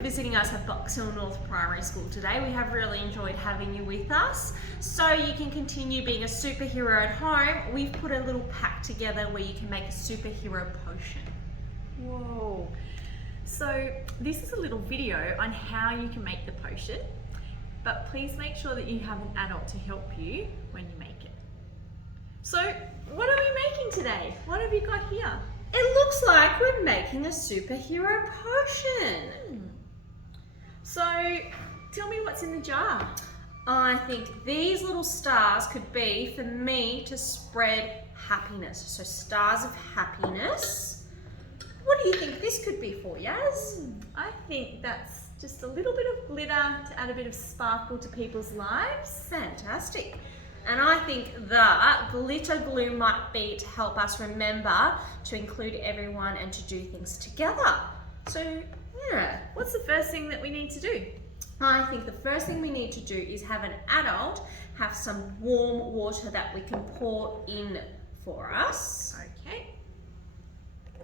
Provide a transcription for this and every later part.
Visiting us at Box Hill North Primary School today. We have really enjoyed having you with us. So you can continue being a superhero at home. We've put a little pack together where you can make a superhero potion. Whoa. So this is a little video on how you can make the potion, but please make sure that you have an adult to help you when you make it. So what are we making today? What have you got here? It looks like we're making a superhero potion. So tell me what's in the jar. I think these little stars could be for me to spread happiness. So stars of happiness. What do you think this could be for, Yaz? I think that's just a little bit of glitter to add a bit of sparkle to people's lives. Fantastic. And I think that glitter glue might be to help us remember to include everyone and to do things together. So, yeah. What's the first thing that we need to do? I think the first thing we need to do is have an adult have some warm water that we can pour in for us. Okay.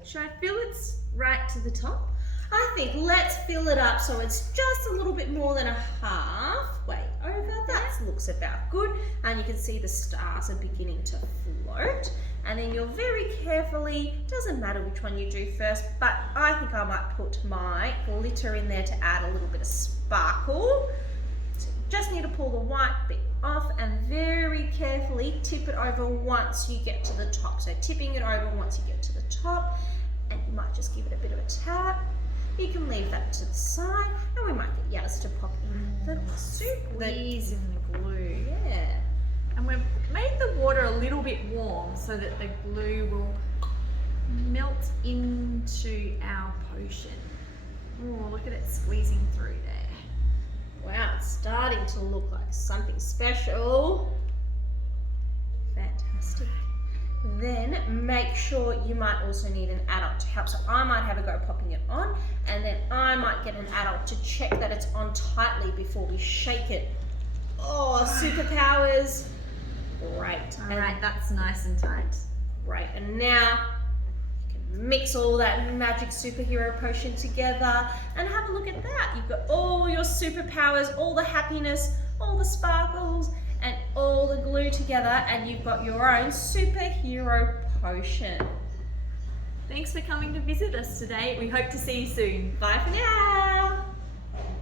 Should I fill it right to the top? I think let's fill it up so it's just a little bit more than a halfway over. That looks about good. And you can see the stars are beginning to float. And then you'll very carefully, doesn't matter which one you do first, but I think I might put my glitter in there to add a little bit of sparkle. So you just need to pull the white bit off and very carefully tip it over once you get to the top. So tipping it over once you get to the top, and you might just give it a bit of a tap. You can leave that to the side, and we might get Yaz to pop in the soup. Squeeze in the glue. Yeah. And we've made the water a little bit warm so that the glue will melt into our potion. Oh, look at it squeezing through there. Wow, it's starting to look like something special. Fantastic. Then make sure you might also need an adult to help. So I might have a go popping it on, and then I might get an adult to check that it's on tightly before we shake it. Oh, superpowers. Great. All right, that's nice and tight. Great. And now you can mix all that magic superhero potion together and have a look at that. You've got all your superpowers, all the happiness, all the sparkles, and all the glue together, and you've got your own superhero potion. Thanks for coming to visit us today. We hope to see you soon. Bye for now.